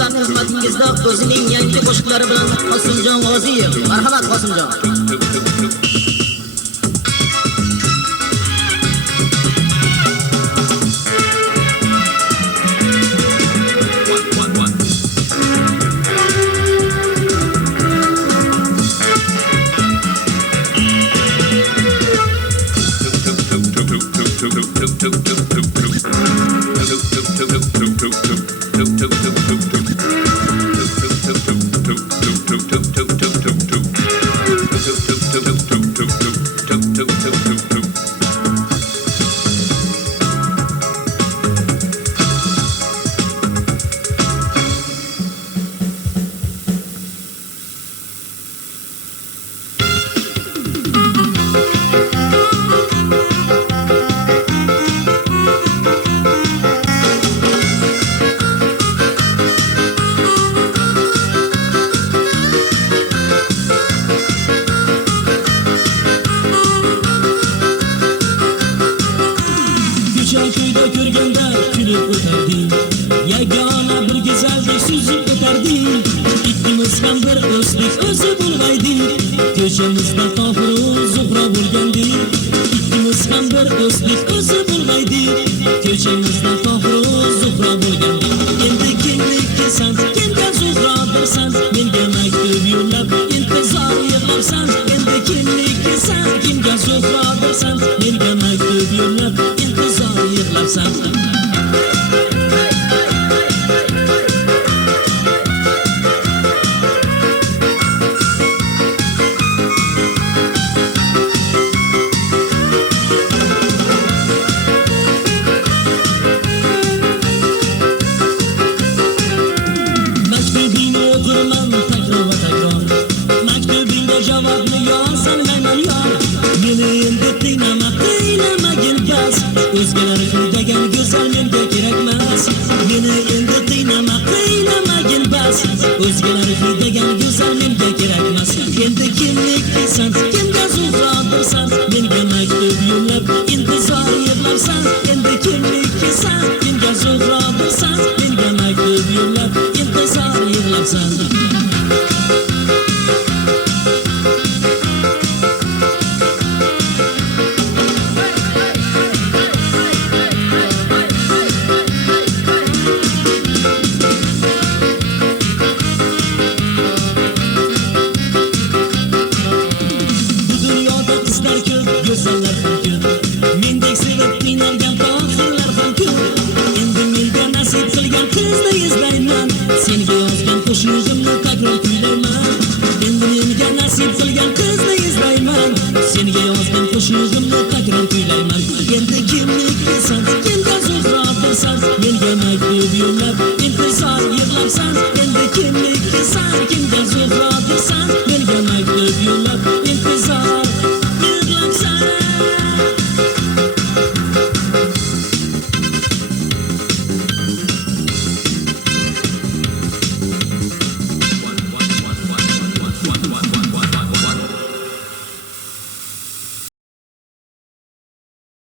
Sizlarning xizmatingizda o'zining yangi qo'shiqlari bilan Qosimjon G'oziyev. Marhamat Qosimjon. Kuyda ko'rganda kulib o'tarding, yagona bir go'zallik suzib o'tarding. Ikkimiz ham bir o'slik o'zi bo'lg'aydik, ko'chamizda Tohir Zuhra bo'lgandik. Ikkimiz ham bir o'slik o'zi bo'lg'aydik, ko'chamizda Tohir Zuhra bo'lgandik. Endi kimnikisan, kimga Zuhrodirsan, menga maktub yo'llab intizor yig'labsan. Endi kimnikisan, kimga Zuhrodirsan, menga maktub yo'llab intizor yig'labsan. Maktubingni o'qirman takror va takror, maktubingda javobni yozolmayman yor. Meni endi qiynamagin bas, o'zgalar kuydagan go'zal menga kerakmas. Meni endi qiynamagin bas, o'zgalar kuydagan go'zal menga kerakmas. Endi kimnikisan, kimga Zuhrodirsan, menga maktub yo'llab intizor yig'labsan. Endi kimnikisan, kimga Zuhrodirsan, menga maktub yo'llab intizor yig'labsan. Go'zallar ham ko'p, mendek sevib qiynalgan Tohirlar ham ko'p. Endi menga nasib qilgan qizni izlayman, senga yozgan qo'shig'im